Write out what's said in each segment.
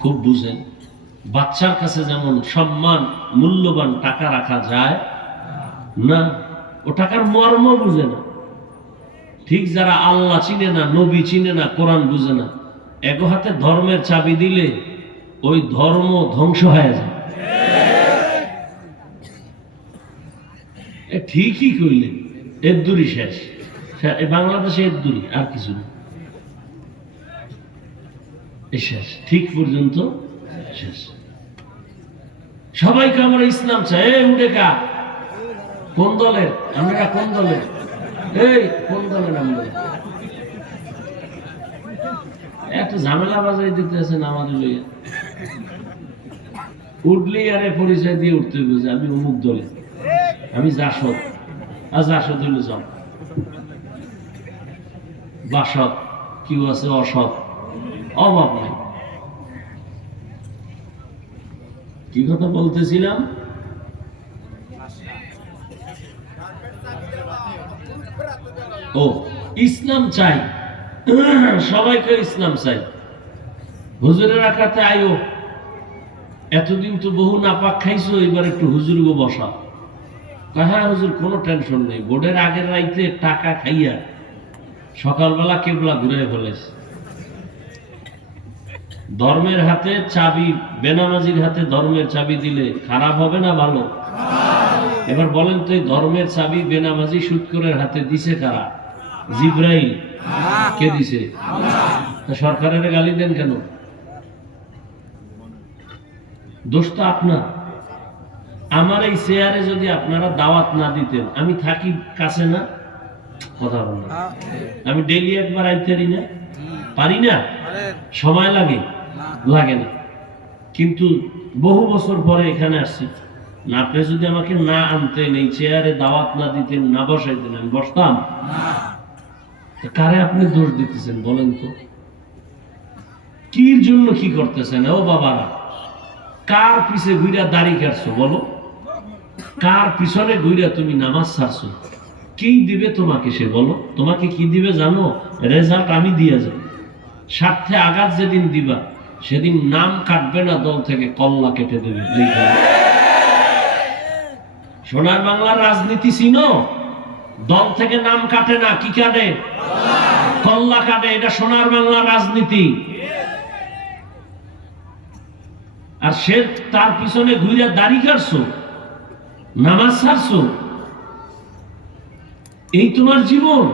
খুব বুঝেন। বাচ্চার কাছে যেমন সম্মান মূল্যবান টাকা রাখা যায় না, ও টাকার মর্ম বুঝে না। ঠিক যারা আল্লাহ চিনে না, নবী চিনে না, কোরআন বুঝে না, এক হাতে ধর্মের চাবি দিলে ওই ধর্ম ধ্বংস হয়ে যায়। ঠিকই কইলেন, এদ্দুরি শেষ। বাংলাদেশে এদ্দুরি, আর কিছু না, শেষ, ঠিক পর্যন্ত শেষ। সবাইকে আমরা ইসলাম চাই। উঠে কা কোন দলের? আমরা কোন দলের? এই কোন দলের? আমরা এত ঝামেলা বাজাই দিতেছেন আমাদের লইয়া। উঠলেই আরে পরিচয় দিয়ে উঠতে হবে যে আমি অমুক দলে, আমি জাসদ। আর জাসদ হইলে যাও, বাসদ কেউ আছে অসৎ, অভাব নাই। কি কথা বলতেছিলাম? ও, ইসলাম চাই, সবাইকে ইসলাম চাই। হুজুরের রাখাতে আয়ো, এতদিন তো বহু নাপাক খাইছো, এবার একটু হুজুর গো বসা। হ্যাঁ হুজুর, কোনো টেনশন নেই। বোর্ডের আগের রাইতে টাকা খাইয়া সকালবেলা কেবলা ঘুরে ফেলেছে। ধর্মের হাতে চাবি, বেনামাজির হাতে ধর্মের চাবি দিলে খারাপ হবে না ভালো? এবার বলেন তো, এই ধর্মের চাবি বেনামাজি সুদখোরের হাতে দিছে কারা? জিব্রাইল। কে দিছে? সরকারের গালি দেন কেন? দোষ তো আপনার। আমার এই চেয়ারে যদি আপনারা দাওয়াত না দিতেন, আমি থাকি কাছে না, কথা বল না, আমি ডেইলি একবার আইতে পারি না, সময় লাগে লাগে না। কিন্তু বহু বছর পরে এখানে আসছি না, আপনি যদি আমাকে না আনতেন, এই চেয়ারে দাওয়াত না দিতেন, না বসাইতেন, আমি বসতাম? কারে আপনি দোষ দিতেছেন বলেন তো? কি জন্য কি করতেছেন? ও বাবারা, কার পিছে ঘুরা দাড়ি কাটছো বলো? কার পিছনে ঘুরা তুমি নামাজ ছাড়ছো? কি দিবে তোমাকে সে বলো? তোমাকে কি দিবে জানো? রেজাল্ট আমি দিয়ে যাব। স্বার্থে আঘাত যেদিন দিবা, সেদিন নাম কাটবে না দল থেকে, কল্লা কেটে দেবে। সোনার বাংলার রাজনীতি চিনো? দল থেকে নাম কাটে না, কি কাটে? কল্লা কাটে। এটা সোনার বাংলার রাজনীতি। আর সে তার পিছনে ঘুরে দাড়ি কাটছো, নামাজ ছাড়ছো, এই তোমার জীবন?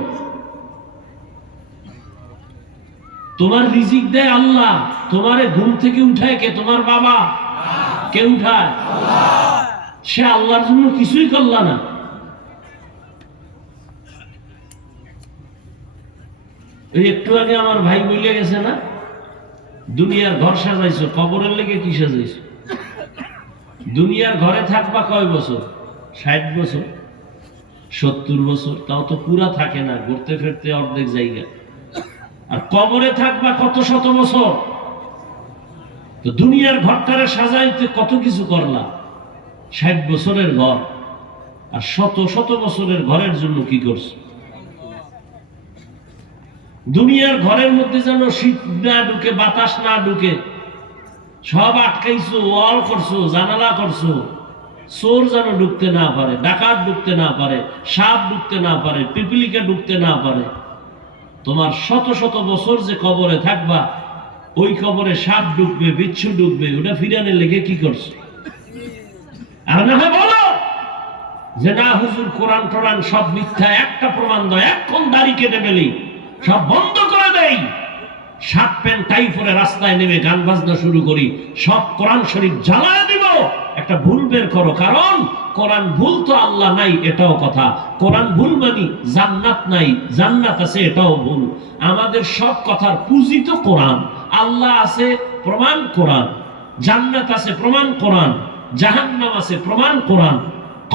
তোমার রিজিক দেয় আল্লাহ, তোমারে ঘুম থেকে উঠায় কে? তোমার বাবা। কে উঠায়? সে আল্লাহর জন্য কিছুই করলা না। ওই একটু আগে আমার ভাই বলে গেছে না, দুনিয়ার ঘর সাজাইছো, কবরের লেগে কি সাজাইছো? দুনিয়ার ঘরে থাকবা কয় বছর? 60 বছর, 70 বছর, তাও তো পুরা থাকে না, ঘুরতে ফিরতে অর্ধেক জায়গা। আর কবরে থাকবা কত শত বছর। তো দুনিয়ার ঘরটারে সাজাইতে কত কিছু করলা। 60 বছরের ঘর, আর শত শত বছরের ঘরের জন্য কি করছো? দুনিয়ার ঘরের মধ্যে যেন শীত না ঢুকে, বাতাস না ঢুকে, সব আটকাইছো, ওয়াল করছো, জানালা করছো, চোর যেন ঢুকতে না পারে, ডাকাত ঢুকতে না পারে, সাপ ঢুকতে না পারে, পিপিলিকা ঢুকতে না পারে। তোমার শত শত বছর যে কবরে থাকবা, ওই কবরে সাপ ঢুকবে, বিচ্ছু ঢুকবে, ওটা ফিরানোর লেগে কি করছো? আর না বলো যে না হুজুর, কোরআন টোরান সব মিথ্যা, একটা প্রমাণ দাও, এখন দাড়ি কেটে ফেলি, সব বন্ধ করে দেই, শার্ট প্যান্ট টাই পরে রাস্তায় নেমে গান বাজনা শুরু করি, সব কোরআন শরীফ জ্বালায় দিব। একটা ভুল বের করো, কারণ কোরআন ভুল তো আল্লাহ নাই, এটাও কথা। কোরআন ভুল মানি জান্নাত নাই, জান্নাত আছে, এটাও ভুল। আমাদের সব কথার পুঁজি তো কোরআন। আল্লাহ আছে, প্রমাণ কোরআন। জান্নাত আছে, প্রমাণ কোরআন। জাহান্নাম আছে, প্রমাণ কোরআন।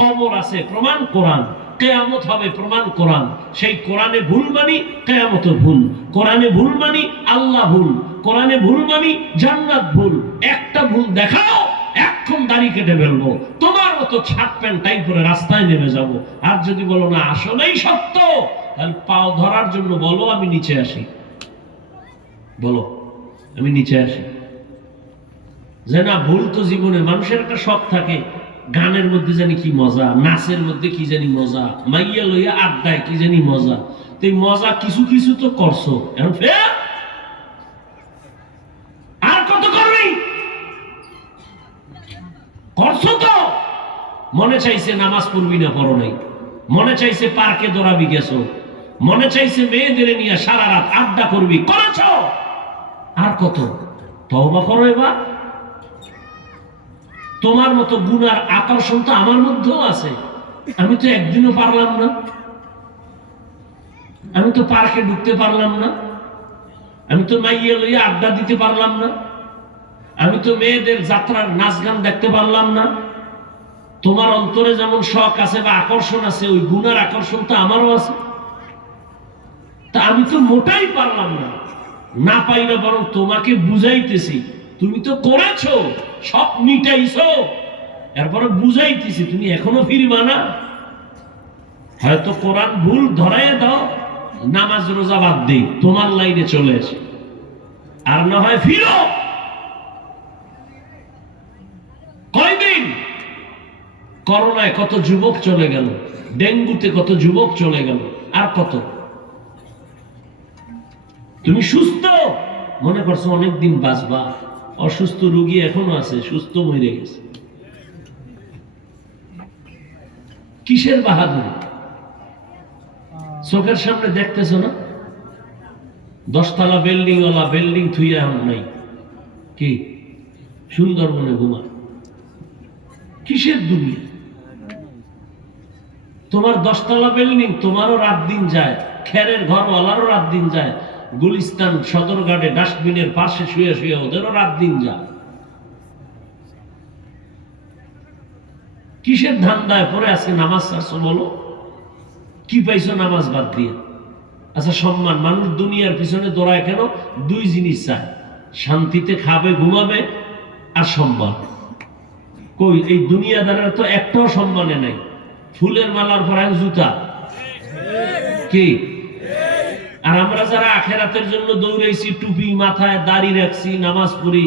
কবর আছে, প্রমাণ কোরআন। কিয়ামত হবে, প্রমাণ কোরআন। সেই কোরআনে ভুল মানি, কিয়ামত ভুল। কোরআনে ভুল মানি, আল্লাহ ভুল। কোরআনে ভুল মানি, জান্নাত ভুল। একটা ভুল দেখাও, এখন দাড়ি কেটে ফেলবো, তোমার মতো শার্ট প্যান্ট টাই পরে রাস্তায় নেমে যাব। আর যদি বলো না আসলেই সত্য, তাহলে পাও ধরার জন্য বলো আমি নিচে আসি, বলো আমি নিচে আসি। যে না ভুল তো জীবনে, মানুষের একটা শখ থাকে গানের মধ্যে জানি কি মজা, নাচের মধ্যে কি জানি মজা, মাইয়া লইয়া আড্ডায় কি জানি মজা। তো এই মজা কিছু কিছু তো করছো, এখন ফের আর কত করবি? করছো তো। মনে চাইছে নামাজ পড়বি না, পড়ো নাই। মনে চাইছে পার্কে দৌড়াবি, গেছো। মনে চাইছে মেয়েদের নিয়ে সারা রাত আড্ডা করবি, করেছ। আর কত? তওবা করো এবার। তোমার মতো গুনার আকর্ষণ তো আমার মধ্যেও আছে। আমি তো একদিনও পারলাম না, আমি তো পার্কে ঢুকতে পারলাম না, আমি তো মাইয়া লইয়া আড্ডা দিতে পারলাম না, আমি তো মেয়েদের যাত্রার নাচ গান দেখতে পারলাম না। তোমার অন্তরে যেমন শখ আছে বা আকর্ষণ আছে, ওই গুনার আকর্ষণ তো আমারও আছে। তা আমি তো মোটাই পারলাম না, না পাইলে বরং তোমাকে বুঝাইতেছি, তুমি তো করেছো, সব মিটাইছো, এরপরে বুঝাইতেছি, তুমি এখনো ফিরবা না। হয়তো কোরআন ভুল ধরাই দাও, নামাজ রোজা বাদ দিই, তোমার লাইনে চলে আসে, আর না হয় ফিরো। কয়দিন করোনায় কত যুবক চলে গেল, ডেঙ্গুতে কত যুবক চলে গেল, আর কত? তুমি সুস্থ মনে করছো অনেকদিন বাঁচবা, অসুস্থ রোগী এখনো আছে, সুস্থ মরে গেছে। কিসের বাহাদুরি? চোখের সামনে দেখতেছো না? 10 তলা বিল্ডিং ওয়ালা বিল্ডিং থুইয়া এখন নাই, কি সুন্দরবনে ঘুমা। কিসের দুনিয়া? তোমার 10 তলা বিল্ডিং, তোমারও রাত দিন যায়, খেরের ঘরওয়ালারও রাত দিন যায়, গুলিস্তান সদরঘাটে ডাস্টবিনের পাশে শুয়ে শুয়ে ওদেরও রাত দিন যায়। কিসের ধান্দায় পরে আজকে নামাজ ছাড়ছো বলো? কি পাইছো নামাজ বাদ দিয়ে? আচ্ছা সম্মান, মানুষ দুনিয়ার পিছনে দৌড়ায় কেন? 2 জিনিস চায়, শান্তিতে খাবে ঘুমাবে আর সম্মান। কই এই দুনিয়াদারের তো একটাও সম্মানে নাই। ফুলের মালার পর জুতা কি? আর আমরা যারা আখেরাতের জন্য দৌড়াইছি, টুপি মাথায়, দাড়ি রাখছি, নামাজ পড়ি,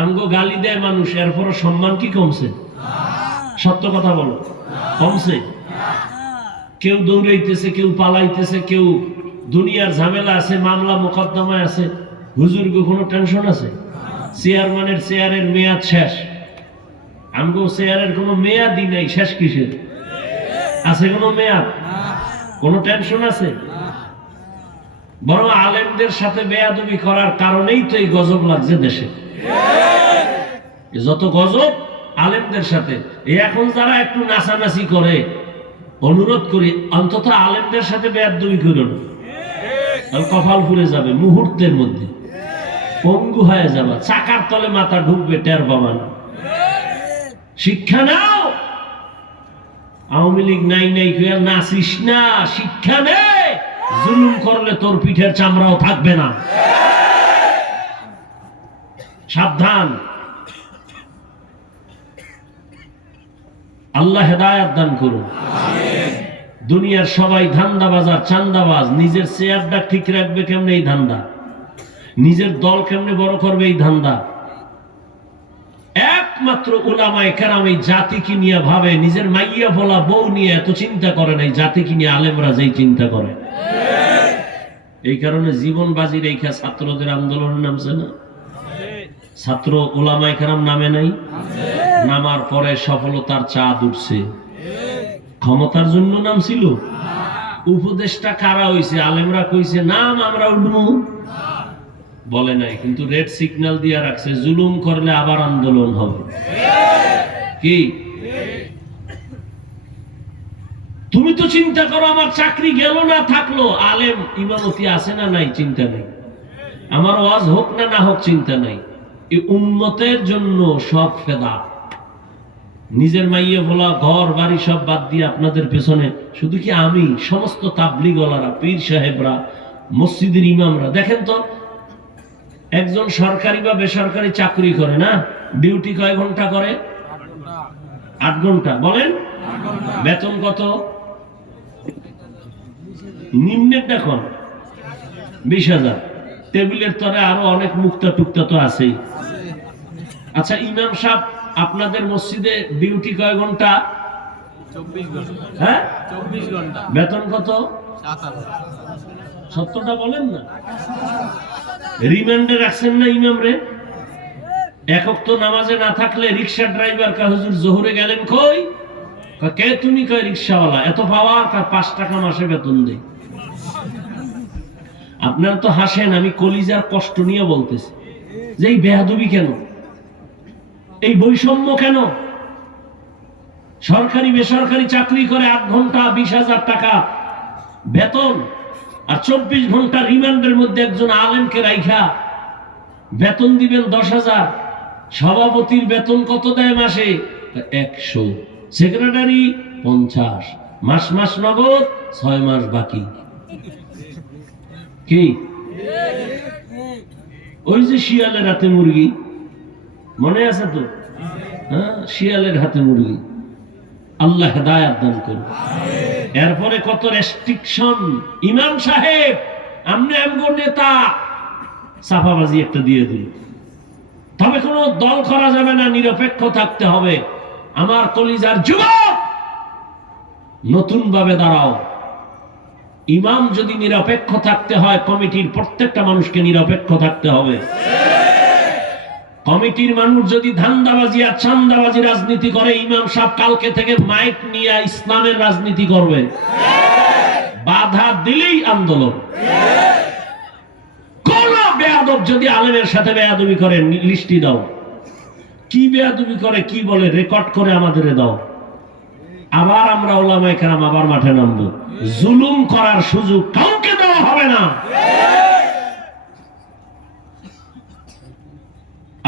আমগো গালি দেয় মানুষ, এরপর সম্মান কি কমছে? সত্য কথা বলো, কমছে? কেউ দৌড়াইতেছে, কেউ পালাইতেছে, কেউ দুনিয়ার ঝামেলা আছে, মামলা মোকদ্দমায় আছে। হুজুরকে কোনো টেনশন আছে? চেয়ারম্যানের চেয়ারের মেয়াদ শেষ, আমগো চেয়ারের কোনো মেয়াদই নাই, শেষ কিসের? আছে কোনো মেয়াদ? কোনো টেনশন আছে? বরং আলেমদের সাথে বেয়াদবি করার কারণেই তো এই গজব লাগছে দেশে। যত গজব আলেমদের সাথে। এখন যারা একটু নাচানাচি করে, অনুরোধ করি অন্তত আলেমদের সাথে বেয়াদবি করো না, কপাল পুড়ে যাবে মুহূর্তের মধ্যে, পঙ্গু হয়ে যাবে, চাকার তলে মাথা ঢুকবে, টের পাবা না। শিক্ষা নাও। আওয়ামী লীগ নাই নাই কইয়া নাচিস না, শিক্ষা নে। জুলুম করলে তোর পিঠের চামড়াও থাকবে না। সাবধান। আল্লাহ হেদায়েত দান করুন। দুনিয়ার সবাই ধান্দাবাজ আর চান্দাবাজ। নিজের চেয়ারটা ঠিক রাখবে কেমনে এই ধান্দা, নিজের দল কেমনে বড় করবে এই ধান্দা। একমাত্র উলামায়ে কেরাম এই জাতিকে নিয়ে ভাবে, নিজের মাইয়া ভোলা বউ নিয়ে এত চিন্তা করে নাই, জাতিকে নিয়ে আলেমরা যেই চিন্তা করে। এই কারণে জীবন বাজি রেখা ছাত্রদের আন্দোলনে নামছে না? ছাত্র উলামায়ে কেরাম নামে নাই? নামার পরে সফলতার চাঁদ উঠছে। ক্ষমতার জন্য নামছিল? উপদেশটা কারা হইছে? আলেমরা কইছে নাম, আমরা উঠবো? বলে নাই, কিন্তু রেড সিগন্যাল দিয়ে রাখছে, জুলুম করলে আবার আন্দোলন হবে। কি তুমি তো চিন্তা করো, আমার চাকরি গেল না থাকলো, আলেম ইমামতি আছে না নাই চিন্তা নেই, আমার ওয়াজ হোক না না হোক চিন্তা নাই। এই উম্মতের জন্য সব ফেদা। নিজের মাইয়া ভোলা ঘর বাড়ি সব বাদ দিয়ে আপনাদের পেছনে। শুধু কি আমি, সমস্ত তাবলিগওয়ালারা, পীর সাহেবরা, মসজিদের ইমামরা। দেখেন তো, একজন সরকারি বা বেসরকারি চাকরি করে না, ডিউটি কয় ঘন্টা করে? 8 ঘন্টা। বলেন বেতন কত? নিম্নের দেখুন 20,000। টেবিলের তরে আরো অনেক মুক্তা টুক্তা তো আছেই। আচ্ছা ইমাম সাহেব আপনাদের মসজিদে ডিউটি কয় ঘন্টা? 24 ঘন্টা। হ্যাঁ 24 ঘন্টা। বেতন কত? 7,000। সত্যটা বলেন না। রিমান্ডে রাখছেন না ইমাম রে? এক ওয়াক্ত নামাজে না থাকলে রিক্সা ড্রাইভার কা হুজুর জোহরে গেলেন কই? কে তুমি? কয় রিক্সাওয়ালা। এত পাওয়ার? 5 টাকা মাসে বেতন দেয়। আপনারা তো হাসেন, আমি কলিজার কষ্ট নিয়ে বলতেছি যে এই বেয়াদবি কেন, এই বৈষম্য কেন? সরকারি বেসরকারি চাকরি করে 8 ঘন্টা 20,000 টাকা বেতন, আর 24 ঘন্টা রিমান্ডের মধ্যে একজন আলেমকে রাইখা বেতন দিবেন 10,000। সভাপতির বেতন কত দেয় মাসে? 100। সেক্রেটারি 50। মাস মাস নগদ, 6 মাস বাকি। কি ওই যে শিয়ালের হাতে মুরগি, মনে আছে তো? হ্যাঁ, শিয়ালের হাতে মুরগি। আল্লাহ হেদায়াত দান করুন। এরপরে কত রেস্ট্রিকশন। ইমাম সাহেব আমনে আমগো নেতা, সাফাবাজি একটা দিয়ে দিল। তবে কোনো দল করা যাবে না, নিরপেক্ষ থাকতে হবে। আমার কলিজার যুবক, নতুন ভাবে দাঁড়াও। ইমাম যদি নিরপেক্ষ থাকতে হয়, কমিটির প্রত্যেকটা মানুষকে নিরপেক্ষ থাকতে হবে। কমিটির মানুষ যদি ধান্দাবাজি আর চান্দাবাজি রাজনীতি করে, ইমাম সাহেব কালকে থেকে মাইক নিয়ে ইসলামের রাজনীতি করবে। বাধা দিলেই আন্দোলন। কোন বেয়াদব যদি আলেমের সাথে বেয়াদবি করে, লিস্টি দাও। কি বেয়াদবি করে, কি বলে, রেকর্ড করে আমাদের দাও। আবার আমরা ওলামায়ে কেরাম আবার মাঠে নামবো। জুলুম করার সুযোগ কাউকে দেওয়া হবে না।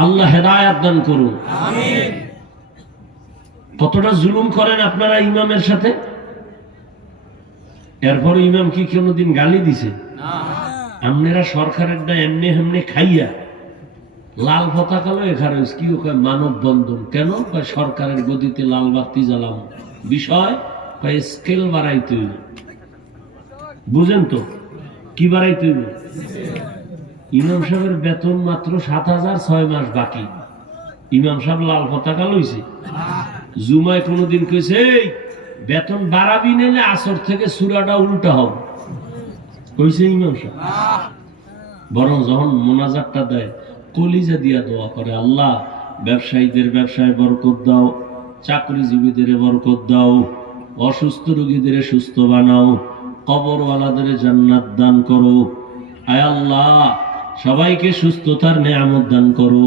আল্লাহ হেদায়াত দান করুন। আমিন। কতটা জুলুম করেন আপনারা ইমামের সাথে? এরপর ইমাম কি কোনোদিন গালি দিছে? আপনারা সরকারের না এমনি এমনি খাইয়া লাল পতাকা লয়ে এখানে কি মানব বন্ধন কেন? সরকারের গদিতে লাল বাতি জ্বালাম। বিষয় স্কেল বাড়াইতে হইল। বুঝেন তো কি বাড়াইতে হইল? ইমাম সাহেবের বেতন মাত্র 7,000, 6 মাস বাকি। ইমাম সাহেব লাল পতাকা লইছে। জুমায় কোনদিন কইছে এই বেতন বাড়াবি নিলে আসর থেকে সূরাটা উল্টা হবে, কইছে ইমাম সাহেব? বরং যখন মোনাজাতটা দেয়, কলিজা দিয়া দোয়া করে, আল্লাহ ব্যবসায়ীদের ব্যবসায় বরকত দাও, চাকরিজীবীদের বরকত দাও, অসুস্থ রোগীদের সুস্থ বানাও, কবরওয়ালাদের জান্নাত দান করো। আয় আল্লাহ সবাইকে সুস্থতার নেয়ামত দান করো,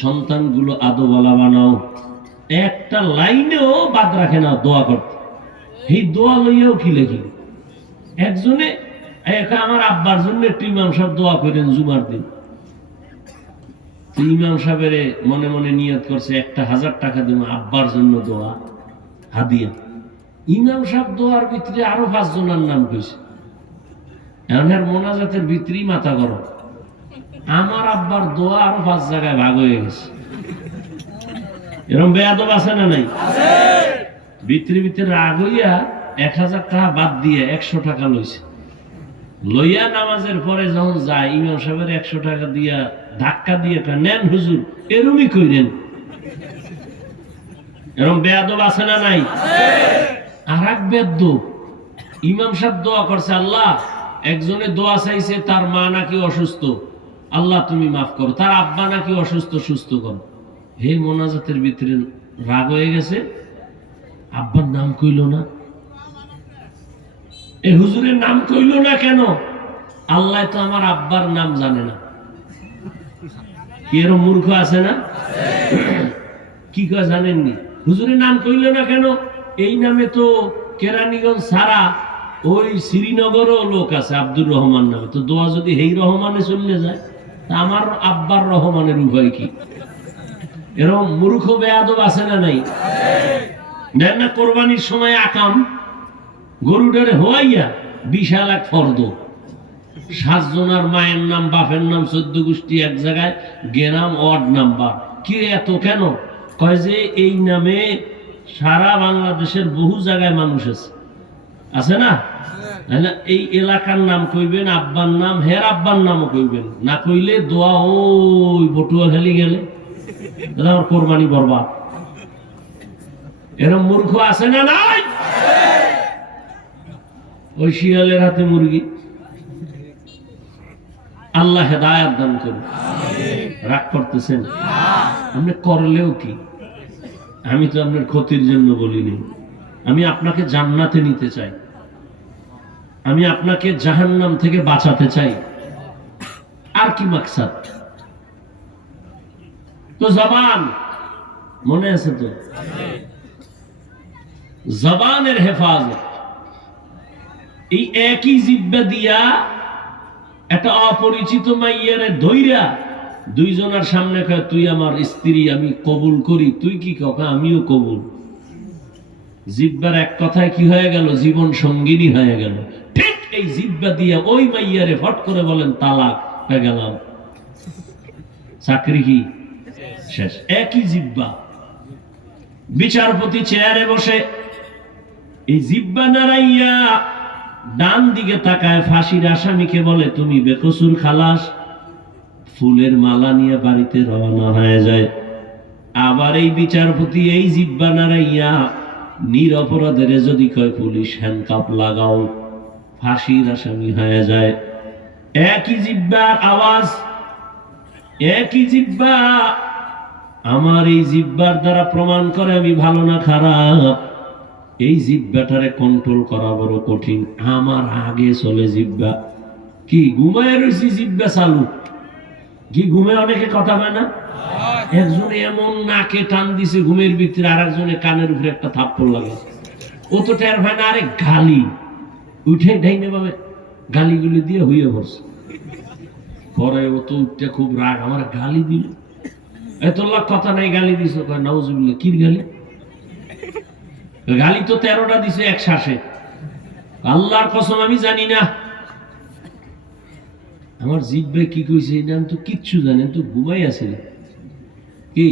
সন্তানগুলো আদোওয়ালা বানাও। একটা লাইনেও বাদ রাখে না দোয়া করতে। এই দোয়া লইয়াও কি লেখি একজনে, আমার আব্বার জন্য একটু ইমাম সাহেব দোয়া করেন জুমার দিন। ইমাম সাহেবের মনে মনে নিয়ত করছে 1,000 টাকা দিব আব্বার জন্য দোয়া হাদিয়া। ইমাম সাহেব দোয়ার ভিতরে আরো 5 জনের নাম কইছে। এখন মোনাজাতের ভিতরেই মাথা গরম। আমার আব্বার দোয়া আরো 5 জায়গায় ভাগ হয়ে গেছে। এরকম বেয়াদব আছে না নাই? ভিতরে ভিতরে রাগ হইয়া 1,000 টাকা বাদ দিয়ে 100 টাকা লইছে। লইয়া নামাজের পরে যখন যায়, ইমাম সাহেবের 100 টাকা দিয়া ধাক্কা দিয়ে নেন হুজুর, এরমই কইরেন। এরকম বেয়াদব আছে না নাই? আর এক বেয়াদব ইমাম সাহেব দোয়া করছে, আল্লাহ একজনে দোয়া চাইছে, তার মা নাকি অসুস্থ, আল্লাহ তুমি মাফ করো। তার আব্বা নাকি অসুস্থ, সুস্থ করো। হে মোনাজাতের ভিতরে রাগ হয়ে গেছে, আব্বার নাম কইল না, এ হুজুরের নাম কইল না কেন? আল্লাহ তো আমার আব্বার নাম জানে না। কি এরকম মূর্খ আছে না? কি কয় জানেননি? হুজুরের নাম কইল না কেন? এই নামে তো কেরানীগঞ্জ ছাড়া ওই শ্রীনগরও লোক আছে আব্দুর রহমান নামে। তো দোয়া যদি এই রহমানে চলে যায়, তা আমার আব্বার রহমানের উপায় কি? এরকম মূর্খ বেয়াদব আছে না নাই? দেন না কোরবানির সময় আকাম গরুটারে হওয়াইয়া বিশাল এক ফর্দ, 7 জনের মায়ের নাম, বাপের নাম, 14 গোষ্ঠী এক জায়গায়, গেরাম ওয়ার্ড নাম্বার। কি এত কেন? কয় যে এই নামে সারা বাংলাদেশের বহু জায়গায় মানুষ আছে, আছে না? এই এলাকার নাম কইবেন, আব্বার নাম, হের আব্বার নামও কইবেন না, কইলে দোয়া ওই বটুয়াখালী গেলে তাহলে আমার কোরবানি বরবাদ। এরকম মূর্খ আছে না নাই? ওই শিয়ালের হাতে মুরগি। আল্লাহ হেদায়াত দান করুন। রাগ করতেছেন? আপনি করলেও কি, আমি তো আপনার ক্ষতির জন্য বলিনি। আমি আপনাকে জান্নাতে নিতে চাই, আমি আপনাকে জাহান্নাম থেকে বাঁচাতে চাই। আর কি মাকসাদ? তো জবান মনে আছে তো? জবানের হেফাজত। এই একই জিহ্বা দিয়া একটা অপরিচিত মাইয়ারে ধইরা দুইজনের সামনে কয় তুই আমার স্ত্রী, আমি কবুল করি। তুই কি কথা? আমিও কবুল। জিহ্বার এক কথায় কি হয়ে গেল? জীবন সঙ্গিনী হয়ে গেল। ঠিক এই জিহ্বা দিয়া ওই মাইয়ারে ফট করে বলেন তালাক, হয়ে গেলাম, চাকরি কি শেষ। একই জিহ্বা। বিচারপতি চেয়ারে বসে এই জিহ্বা নাড়াইয়া ডান দিকে তাকায় ফাঁসির আসামিকে বলে তুমি বেকসুর খালাস। ফুলের মালা নিয়ে বাড়িতে রওনা হয়ে যায়। আবার এই বিচারপতি এই জিহ্বা নাড়াইয়া নিরপরাধের যদি কয় পুলিশ হ্যান্ডকাপ লাগাও, ফাঁসির আসামি হয়ে যায়। একই জিহ্বার আওয়াজ, একই জিহ্বা। আমার এই জিহ্বার দ্বারা প্রমাণ করে আমি ভালো না খারাপ। এই জিহ্বাটারে কন্ট্রোল করা বড় কঠিন। আমার আগে চলে জিহ্বা। কি ঘুমায় রয়েছি জিহ্বা চালু? কি ঘুমে অনেকে কথা হয় না? একজনে এমন নাকে টান দিছে ঘুমের ভিতরে, আর একজনে কানের উপরে একটা থাপ্পড় লাগে। ও তো টের হয় না। আরে গালি উঠে ডাইনে ভাবে গালিগুলি দিয়ে হইয়ে পড়ছে। পরে ও তো উঠতে খুব রাগ, আমার গালি দিল। এতলা কথা নাই, গালি দিছ? নাউজুবিল্লাহ, কি গালি? গালি তো 13টা দিছে এক শ্বাসে। আল্লাহর কসম আমি জানি না আমার জিহ্বে কি কইছে, এটা আমি তো কিচ্ছু জানি না। তো ঘুমাই আছে। কি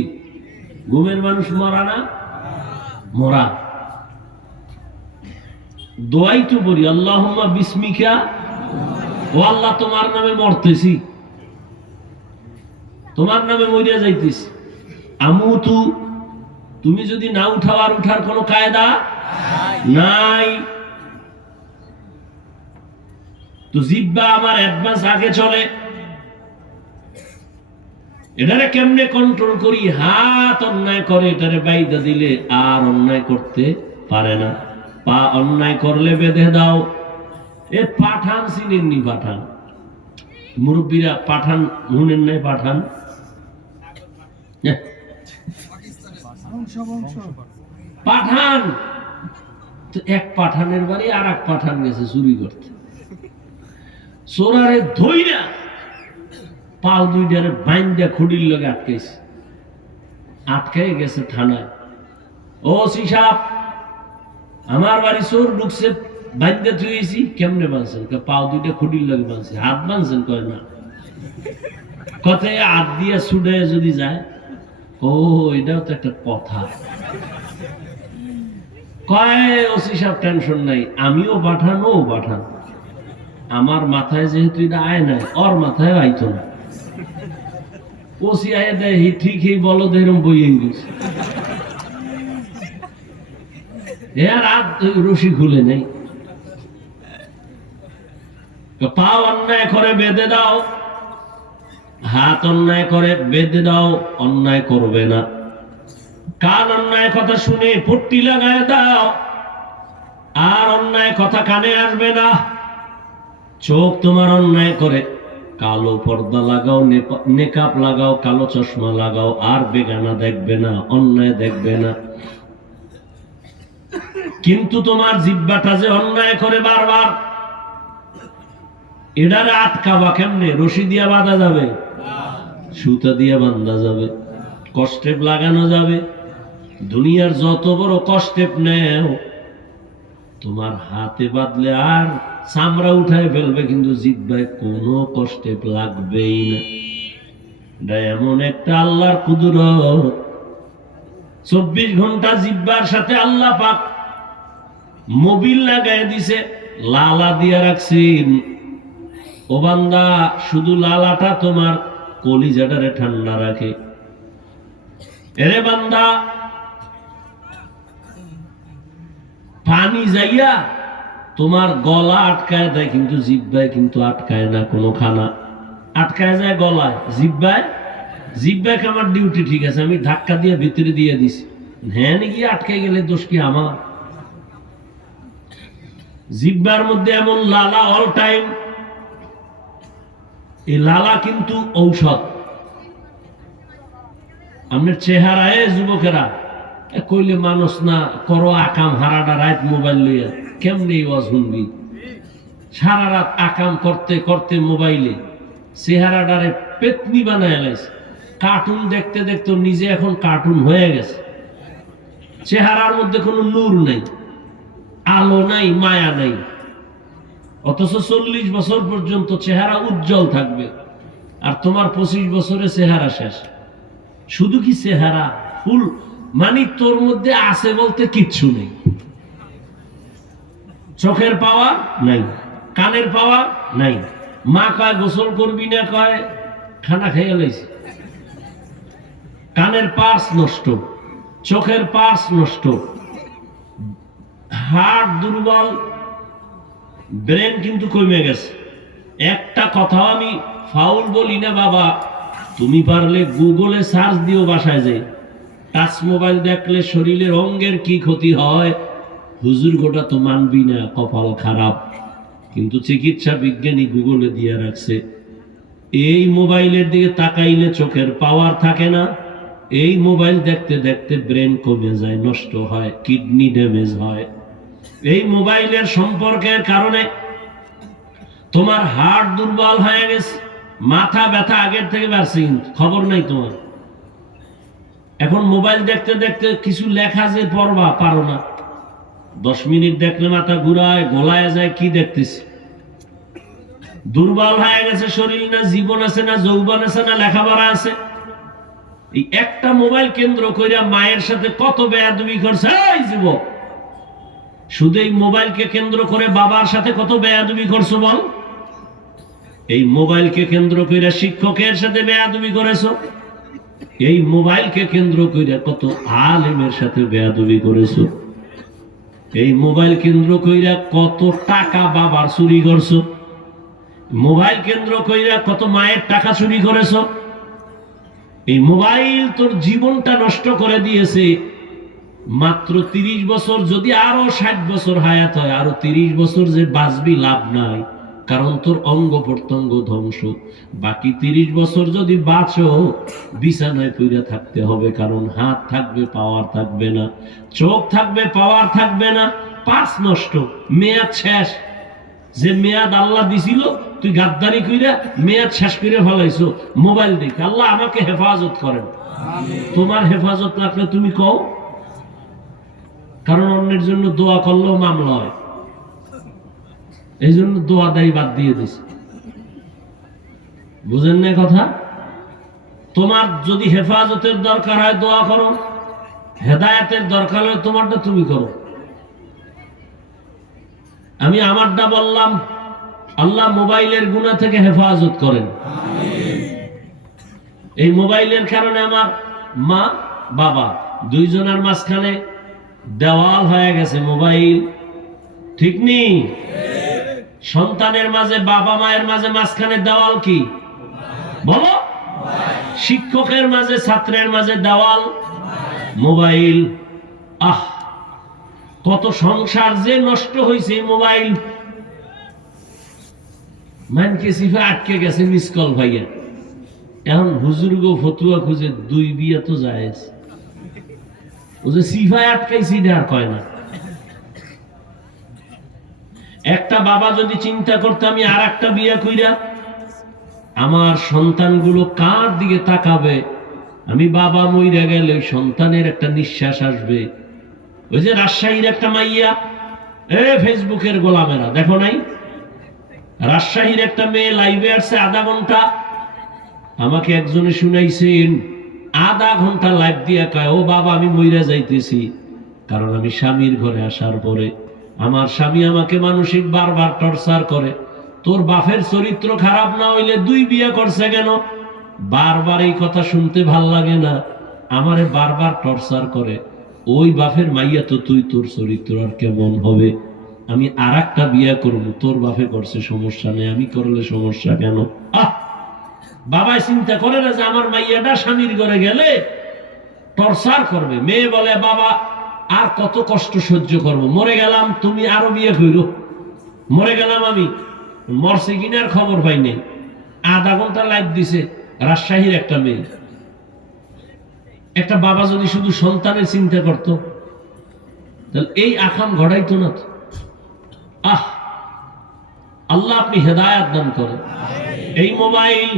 ঘুমের মানুষ মরা না? মরা। দোয়াই তো বলি আল্লাহুম্মা বিসমিকা, ও আল্লাহ তোমার নামে মরতেছি, তোমার নামে মরিয়া যাইতেছি। আমুতু, তুমি যদি না উঠাও আর উঠার কোন কায়দা নাই। তো জিহ্বা আমার অ্যাডভান্স আগে চলে। এটারে কেমনে কন্ট্রোল করি? হাত অন্যায় করে এটারে বাইদা দিলে আর অন্যায় করতে পারে না। পা অন্যায় করলে বেঁধে দাও। এ পাঠান চিনেননি? পাঠান মুরব্বীরা পাঠান শুনেন নাই? পাঠান পাঠান তো এক পাঠানের বাড়ি আর এক পাঠান গেছে চুরি করতে। চোরারে ধইরা পাও দুইটারে বাইন্দা খুঁড়ির লগে আটকাইছে। আটকে গেছে থানায়। ও সিসাব, আমার বাড়ি চোর ঢুকছে, বাইন্দা থুয়েছি। কেমনে বাঁধছেন? পাও দুইটা খুঁড়ির লগে বাঁধছে। হাত বাঁধছেন? কয় না। কথায় হাত দিয়া ছুটে যদি যায়, ও এটাও তো একটা কথা। কয় ওসি সাহেব টেনশন নাই, আমিও পাঠান ও পাঠান। আমার মাথায় যেহেতু এটা আয় নাই, ওর মাথায় আইতো না। ওসি আয় দেয় ঠিক এই বলদ এরম বইয়ে গেছে। আর রশি খুলে নেই। পা অন্যায় করে বেঁধে দাও, হাত অন্যায় করে বেঁধে দাও, অন্যায় করবে না। কান অন্যায় কথা শুনে পট্টি লাগায় দাও, আর অন্যায় কথা কানে আসবে না। চোখ তোমার অন্যায় করে, কালো পর্দা লাগাও, নেকাব লাগাও, কালো চশমা লাগাও, আর বেগানা দেখবে না, অন্যায় দেখবে না। কিন্তু তোমার জিহ্বাটা যে অন্যায় করে বারবার, এটারে আটকাবা কেমনে? রশি দিয়া বাঁধা যাবে? সুতা দিয়া বাঁধা যাবে? কষ্টেপ লাগানো যাবে? দুনিয়ার যত বড় কষ্টেপ নেও, তোমার হাতে বাঁধলে আর চামড়া উঠায় ফেলবে, কিন্তু জিহ্বায় কোনো কষ্টেপ লাগবেই না। এটা এমন একটা আল্লাহর কুদরত। 24 ঘন্টা জিহ্বার সাথে আল্লাহ পাক মোবিল লাগায় দিছে, লালা দিয়া রাখছেন। ও বান্দা, শুধু লালাটা তোমার কলিজাটারে ঠান্ডা রাখে, এরে বান্দা, পানি যাইয়া তোমার গলা আটকায় দেয়, কিন্তু জিহ্বায় কিন্তু আটকায় না। কোনো খানা আটকায় যায় গলায়, জিহ্বায়। জিহ্বায় আমার ডিউটি ঠিক আছে, আমি ধাক্কা দিয়ে ভিতরে দিয়ে দিছি, হ্যাঁ গিয়ে আটকে গেলে দোষ কি আমার? জিহ্বার মধ্যে এমন লালা অল টাইম, এই লালা কিন্তু ঔষধ। আপনার চেহারায় যুবকেরা কইলে মানুষ না করো আকাম, হারাটা রাত মোবাইল লইয়া কেমনি ওয়াজ শুনবি? সারা রাত আকাম করতে করতে মোবাইলে চেহারাটারে পেতনি বানায় লাইছে। কার্টুন দেখতে দেখতে নিজে এখন কার্টুন হয়ে গেছে। চেহারার মধ্যে কোনো নূর নেই, আলো নাই, মায়া নাই। অথচ 40 বছর পর্যন্ত চেহারা উজ্জ্বল থাকবে, আর তোমার 25 বছরে চেহারা শেষ। শুধু কি চেহারা, ফুল মানে তোর মধ্যে আছে বলতে কিচ্ছু নেই। চোখের পাওয়া নাই, কানের পাওয়া নাই। মা কয় গোসল করবি না, কয় খানা খেয়ে লাইছি। কানের পার্স নষ্ট, চোখের পার্স নষ্ট, হার্ট দুর্বল, ব্রেন কিন্তু কমে গেছে। একটা কথাও আমি ফাউল বলি না বাবা, তুমি পারলে গুগলে সার্চ দিও বাসায় যাই, টাচ মোবাইল দেখলে শরীরের অঙ্গের কি ক্ষতি হয়। হুজুর গোটা তো মানবি না, কপাল খারাপ। কিন্তু চিকিৎসা বিজ্ঞানী গুগলে দিয়ে রাখছে, এই মোবাইলের দিকে তাকাইলে চোখের পাওয়ার থাকে না, এই মোবাইল দেখতে দেখতে ব্রেন কমে যায়, নষ্ট হয়, কিডনি ড্যামেজ হয়। এই মোবাইলের সম্পর্কের কারণে তোমার হার্ট দুর্বল হয়ে গেছে, মাথা ব্যথা আগের থেকে বাড়ছে, কিন্তু খবর নাই তোমার। এখন মোবাইল দেখতে দেখতে কিছু লেখা যে পড়বা পারো না, 10 মিনিট দেখলে মাথা ঘুরায়, গোলায় যায়, কি দেখতেছি। দুর্বল হয়ে গেছে শরীর, না জীবন আছে, না যৌবন আছে, না লেখাপড়া আছে। এই একটা মোবাইল কেন্দ্র কইরা মায়ের সাথে কত বেয়াদবি করছে এই যুবক। শুধু এই মোবাইলকে কেন্দ্র করে বাবার সাথে কত বেয়াদবি করছো বল। এই মোবাইলকে কেন্দ্র কইরা শিক্ষকের সাথে বেয়াদবি করেছো। এই মোবাইলকে কেন্দ্র কইরা কত আলেমের সাথে বেয়াদবি করেছো। এই মোবাইল কেন্দ্র কইরা কত টাকা বাবার চুরি করছো। মোবাইল কেন্দ্র কইরা কত মায়ের টাকা চুরি করেছো। এই মোবাইল তোর জীবনটা নষ্ট করে দিয়েছে। মাত্র 30 বছর, যদি আরো 60 বছর হায়াত হয়, আরো 30 বছর যে বাঁচবি লাভ নাই, কারণ তোর অঙ্গ প্রত্যঙ্গ ধ্বংস। বাকি 30 বছর যদি বাঁচো, বিছানায় পড়ে থাকতে হবে, কারণ হাত থাকবে পাওয়ার থাকবে না, চোখ থাকবে পাওয়ার থাকবে না, পাঁচ নষ্ট, মেয়াদ শেষ। যে মেয়াদ আল্লাহ দিছিল তুই গাদ্দারি কইরা মেয়াদ শেষ করে ফেলাইছো। মোবাইল দেখ, আল্লাহ আমাকে হেফাজত করেন। তোমার হেফাজত রাখলে তুমি কও, কারণ অন্যের জন্য দোয়া করলেও মামলা হয়, এই জন্য দোয়া দায়ী বাদ দিয়ে দিছে। বুঝেন না কথা? তোমার যদি হেফাজতের দরকার হয় দোয়া করো, হেদায়েতের দরকার হয় তোমারটা তুমি করো। আমি আমারটা বললাম, আল্লাহ মোবাইলের গুনাহ থেকে হেফাজত করেন। এই মোবাইলের কারণে আমার মা বাবা দুইজনের মাঝখানে দেওয়াল হয়ে গেছে মোবাইল, ঠিক নেই? সন্তানের মাঝে, বাবা মায়ের মাঝে মাঝখানে দেওয়াল কি বলো? শিক্ষকের মাঝে, ছাত্রের মাঝে দেওয়াল মোবাইল। আহ, কত সংসার যে নষ্ট হয়েছে মোবাইল। মানকে সিফা আটকে গেছে মিস কল ভাইয়া, এখন হুজুর গো ফতুয়া খুঁজে 2 বিয়া তো জায়েজ। ও যে সিফায় আটকাইছি এটা আর কয় না। একটা বাবা যদি চিন্তা করতে আমি আর একটা বিয়া কইরা আমার সন্তানগুলো কার দিকে তাকাবে, আমি বাবা মইরা গেলে সন্তানের একটা নিঃশ্বাস আসবে। ওই যে রাজশাহীর একটা মাইয়া, ফেসবুকের গোলামেরা দেখো নাই, রাজশাহীর একটা মেয়ে লাইভে আসছে আধা ঘন্টা। আমাকে একজনে শুনাইছেন, আধা ঘন্টা লাইভ দিয়া কয়, ও বাবা আমি মইরা যাইতেছি, কারণ আমি স্বামীর ঘরে আসার পরে আমার স্বামী আমাকে মানসিক বারবার টর্চার করে। তোর বাপের চরিত্র খারাপ না হইলে 2 বিয়ে করছে কেন? বারবার এই কথা শুনতে ভাল লাগে না? আমারে বারবার টর্চার করে, ওই বাপের মাইয়া তো তুই, তোর চরিত্র আর কেমন হবে, আমি আর একটা বিয়ে করবো, তোর বাপে করছে সমস্যা নেই, আমি করলে সমস্যা কেন? বাবাই চিন্তা করে না যে আমার মাইয়াটা স্বামীর ঘরে গেলে টর্চার করবে। মেয়ে বলে বাবা আর কত কষ্ট সহ্য করব, মরে গেলাম, তুমি আরো বিয়ে করো। মরে গেলাম আমি, মরছে কিনার খবর পাই নেই। আধা ঘন্টা লাইভ দিছে রাজশাহীর একটা মেয়ে। একটা বাবা যদি শুধু সন্তানের চিন্তা করত, তাহলে এই আকাম ঘটাইতো না তো। আল্লাহ আপনি হেদায়াত দান করেন। এই মোবাইল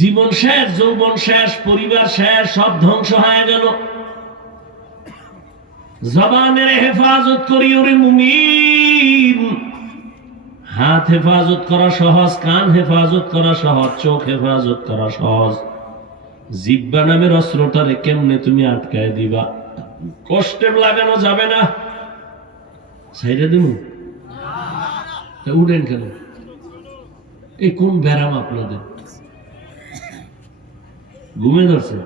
জীবন শেষ, যৌবন শেষ, পরিবার শেষ, সব ধ্বংস হয়ে গেল। জবানের হেফাজত করি ওরে মুমিন। হাত হেফাজত করা সহজ, কান হেফাজত করা সহজ, চোখ হেফাজত করা সহজ। জিহ্বা নামের অস্ত্রটারে কেমনে তুমি আটকায় দিবা? কষ্টে লাগানো যাবে না। সাইডে দিব উঠেন কেন? এই কোন ব্যারাম আপনাদের? ঘুমে ধরছে?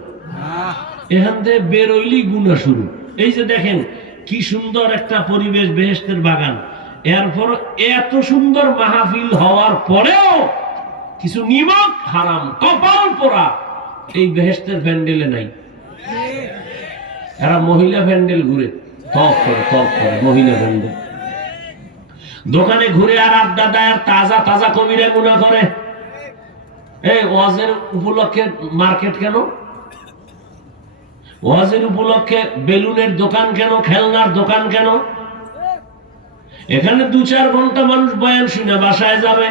এখান থেকে বেরোইলি গুণা শুরু। এই যে দেখেন কি সুন্দর একটা পরিবেশ, বেহেশতের বাগান, এরপর এত সুন্দর মাহফিল হওয়ার পরেও কিছু নিমক হারাম কপাল পোড়া এই বেহেশতের প্যান্ডেলে নাই। এরা মহিলা প্যান্ডেল ঘুরে তপ করে মহিলা প্যান্ডেল, দোকানে ঘুরে আর আড্ডা দেয়, আর তাজা তাজা কবিরা গুনাহ করে। এই ওয়াজের উপলক্ষে মার্কেট কেন? ওয়াজের উপলক্ষে বেলুনের দোকান কেন? খেলনার দোকান কেন? এখানে 2-4 ঘন্টা মানুষ বয়ান শুনে বাসায় যাবে,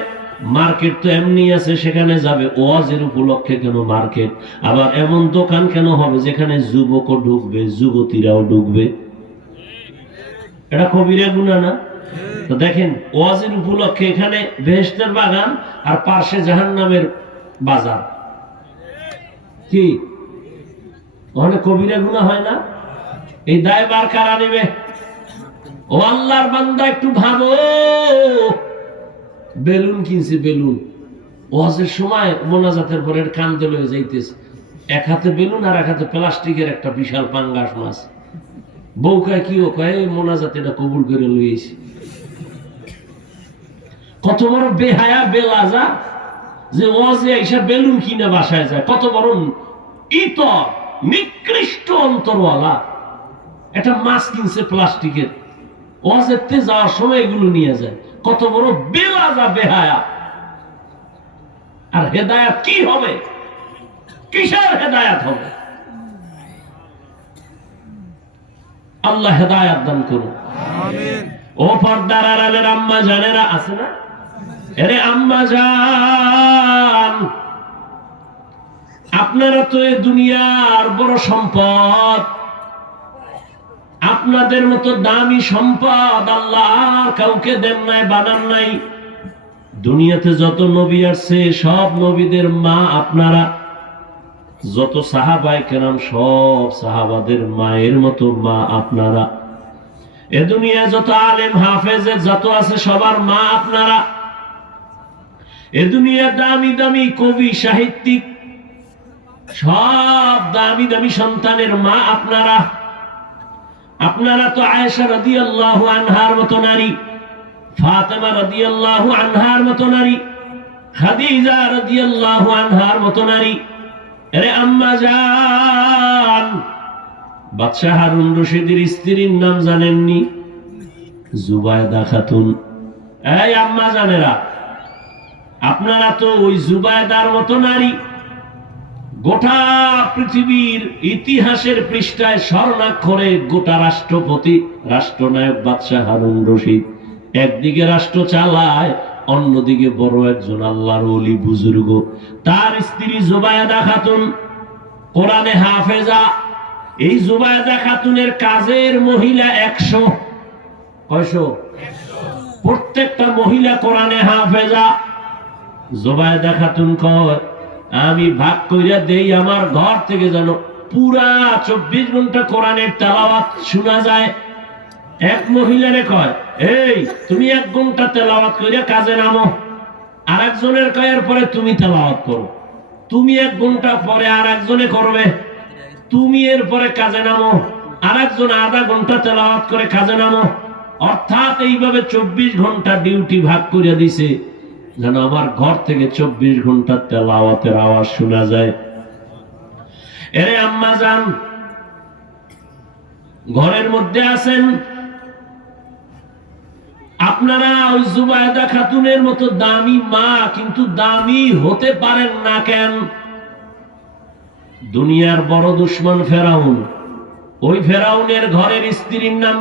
মার্কেট তো এমনি আছে সেখানে যাবে। ওয়াজের উপলক্ষে কেন মার্কেট? আবার এমন দোকান কেন হবে যেখানে যুবকও ঢুকবে, যুবতীরাও ঢুকবে? এটা কবিরা গুনাহ না? তো দেখেন ওয়াজের উপলক্ষে এখানে বেহেশতের বাগান আর পাশে জাহান্নামের বাজার, কি ওখানে কবিরা গুনাহ হয় না? এই দায়ভার কারা নেবে? ও আল্লাহর বান্দা একটু ভাবো। বেলুন কিনছে, বেলুন ওয়াজের সময় মোনাজাতের পরে কান্দে লয়ে যাইতেছে, এক হাতে বেলুন আর এক হাতে প্লাস্টিকের একটা বিশাল পাঙ্গাস মাছ। বউ কয় কি? ও কয় মোনাজাত এটা কবুল করে লইয়েছি। কত বড় বেহায়া বেলাজা যে ওয়াজে আইসা বেলুন কিনে বাসায় যায়। কত বড় ইতর নিকৃষ্ট অন্তরওয়ালা, একটা মাছ কিনছে প্লাস্টিকের, ওয়াজেতে যাওয়ার সময় এগুলো নিয়ে যায়। কত বড় বেলাজা বেহায়া। আর হেদায়াত কি হবে? কিসের হেদায়াত হবে? আল্লাহ হেদায়াত দান করুন। আমিন। ও পর্দার আড়ালের আম্মা জানেরা আছে না? এরে আম্মা জান, আপনারা তো এই দুনিয়ার বড় সম্পদ। আপনাদের মতো দামি সম্পদ আল্লাহ আর কাউকে দেন নাই, বানান নাই। দুনিয়াতে যত নবী আসছে সব নবীদের মা আপনারা, যত সাহাবায়ে কেরাম সব সাহাবাদের মায়ের মতো মা আপনারা। এ দুনিয়ায় যত আলেম হাফেজ যত আছে সবার মা আপনারা। এ দুনিয়া দামি দামি কবি সাহিত্যিক সব দামি দামি সন্তানের মা আপনারা। আপনারা তো আয়েশা রাদিয়াল্লাহু আনহার মতো নারী, ফাতেমা রাদিয়াল্লাহু আনহার মতো নারী, খাদিজা রাদিয়াল্লাহু আনহার মতো নারী। আরে আম্মা জান, বাদশাহ হারুন রশিদের স্ত্রীর নাম জানেননি? জুবায়দা খাতুন। এই আম্মা জানেরা, আপনারা তো ওই জুবায়দার মতো নারী। গোটা পৃথিবীর ইতিহাসের পৃষ্ঠায় স্বর্ণাক্ষরে গোটা রাষ্ট্রপতি, রাষ্ট্রনায়ক বাদশাহ হারুন রশিদ একদিকে রাষ্ট্র চালায়, অন্যদিকে বড় একজন আল্লাহর ওলি বুজুর্গ, তার স্ত্রী জুবায়দা খাতুন কোরআনে হাফেজা। এই জুবায়দা খাতুনের কাজের মহিলা 100। কয়শো? প্রত্যেকটা মহিলা কোরআনে হাফেজা। জুবায়দা খাতুন কয়, আমি ভাগ কইরা দেই আমার ঘর থেকে যেন পুরা 24 ঘন্টা কোরআনের তেলাওয়াত শোনা যায়। এক মহিলারে কয়, এই তুমি 1 ঘন্টা তেলাওয়াত কইরা কাজে নামো। আরেকজনের কয়ের পরে তুমি তেলাওয়াত করো। তুমি 1 ঘন্টা পরে আর একজনে করবে, তুমি এরপরে কাজে নামো, আর একজন আধা ঘন্টা তেলাওয়াত করে কাজে নামো। অর্থাৎ এইভাবে 24 ঘন্টা ডিউটি ভাগ করে দিছে, যেন আমার ঘর থেকে 24 ঘন্টা তেলাওয়াতের আওয়াজ শোনা যায়। এরে আম্মা জান, ঘরের মধ্যে আছেন আপনারা, ওই জুবায়দা খাতুনের মতো দামি মা, কিন্তু দামি হতে পারেন না কেন? দুনিয়ার বড় দুশমন ফেরাউন, ওই ফেরাউনের ঘরের স্ত্রীর নাম